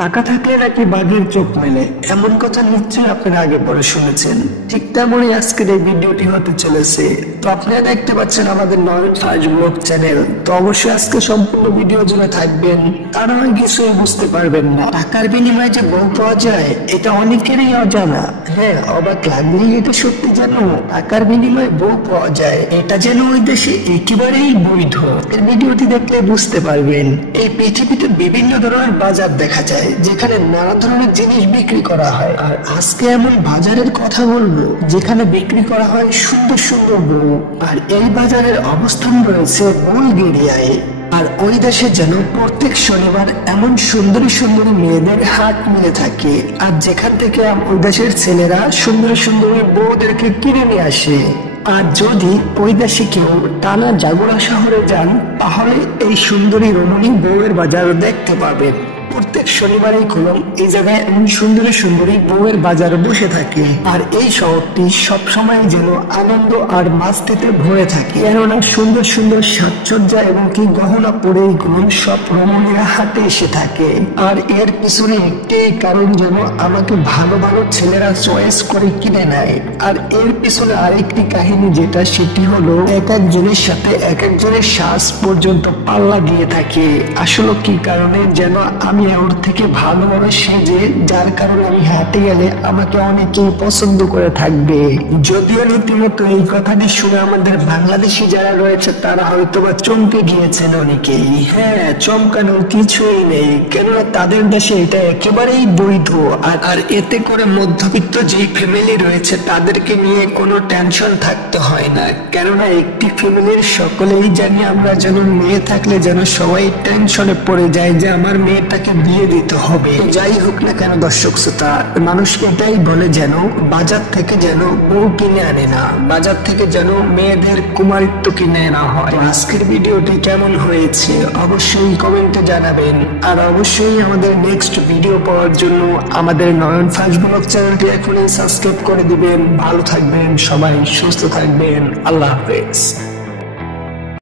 টাকা থাকলে নাকি বাঘের চোখ মেলে, এমন কথা নিশ্চয়ই আপনারা আগে পরে শুনেছেন। ঠিক তেমনই আজকের এই ভিডিওটি হতে চলেছে। তো আপনারা দেখতে পাচ্ছেন আমাদের নয়ন ফার্স্ট ব্লগ চ্যানেল। তো অবশ্যই আজকে সম্পূর্ণ ভিডিও জুড়ে থাকবেন, তারা কিছুই বুঝতে পারবেন না। টাকার বিনিময়ে যে বউ পাওয়া যায় এটা অনেকেরই অজানা। হ্যাঁ, অবাক লাগলেই এটা সত্যি জানো, টাকার বিনিময়ে বউ পাওয়া যায় এটা যেন ওই দেশে একেবারেই বৈধ। এর ভিডিওটি দেখলে বুঝতে পারবেন। এই পৃথিবীতে বিভিন্ন ধরনের বাজার দেখা যায় যেখানে নানা ধরনের জিনিস বিক্রি করা হয়, আর আজকে এমন বাজারের কথা বলবো যেখানে বিক্রি করা হয় সুন্দর সুন্দর বউ। আর এই বাজারের অবস্থান রয়েছে বুলগেরিয়ায়। আর ওই দেশে যেন প্রত্যেক শনিবার এমন সুন্দরী সুন্দরী মেয়েদের হাট মিলে থাকে, আর যেখান থেকে ওই দেশের ছেলেরা সুন্দরী সুন্দরী বউদেরকে কিনে নিয়ে আসে। আর যদি ওই দেশে কেউ টানা জাগুড়া শহরে যান তাহলে এই সুন্দরী রমণী বউয়ের বাজার দেখতে পাবেন। প্রত্যেক শনিবারই খুলন এই জায়গায় এমন সুন্দরী সুন্দরী বউয়ের বাজার বসে থাকে। আর এই শহরটি সবসময় যেন আনন্দ আর মাস্তিতে ভরে থাকে, কেননা সুন্দর সুন্দর সাজসজ্জা এবং কি গহনা পরে খুলন সব রমণীরা হাটে এসে থাকে। আর এর পিছনে একটি কারণ যেন আমাকে ভালো ভালো ছেলেরা চয়েস করে কিনে নেয়। আর এর পিছনে আরেকটি কাহিনী যেটা, সেটি হলো এক একজনের সাথে এক একজনের শ্বাস পর্যন্ত পাল্লা দিয়ে থাকে। আসলে কি কারণে যেন আমি ওর থেকে ভালোভাবে সেজে, যার কারণে আমি হাঁটে গেলে আমাকে অনেকেই পছন্দ করে থাকবে। যদিও রীতিমতো এই কথাটি শুনে আমাদের বাংলাদেশি যারা রয়েছে তারা হয়তো বা চমকে গিয়েছেন অনেকেই। হ্যাঁ, চমকানোর কিছুই নেই, কেননা তাদের দেশে এটা একেবারেই বৈধ। আর এতে করে মধ্যবিত্ত যেই ফ্যামিলি রয়েছে তাদেরকে নিয়ে কোনো টেনশন থাকতে হয় না, কেননা একটি ফ্যামিলির সকলেই জানি আমরা যেন মেয়ে থাকলে যেন সবাই টেনশনে পড়ে যায় যে আমার মেয়েটাকে বিয়ে দিতে হবে। যাই হোক না কেন দর্শক শ্রোতা, মানুষকে এটাই বলে যেন বাজার থেকে যেন বউ কিনে আনে না, বাজার থেকে যেন মেয়েদের কুমারিত্ব কিনে আনা হয়। আজকের ভিডিওটি কেমন হয়েছে অবশ্যই কমেন্টে জানাবেন। আর অবশ্যই আমাদের নেক্সট ভিডিও পাওয়ার জন্য আমাদের নয়ন ফার্স্ট ব্লগ চ্যানেলটি এখনই সাবস্ক্রাইব করে দিবেন। ভালো থাকবেন সবাই, সুস্থ থাকবেন। আল্লাহ হাফেজ।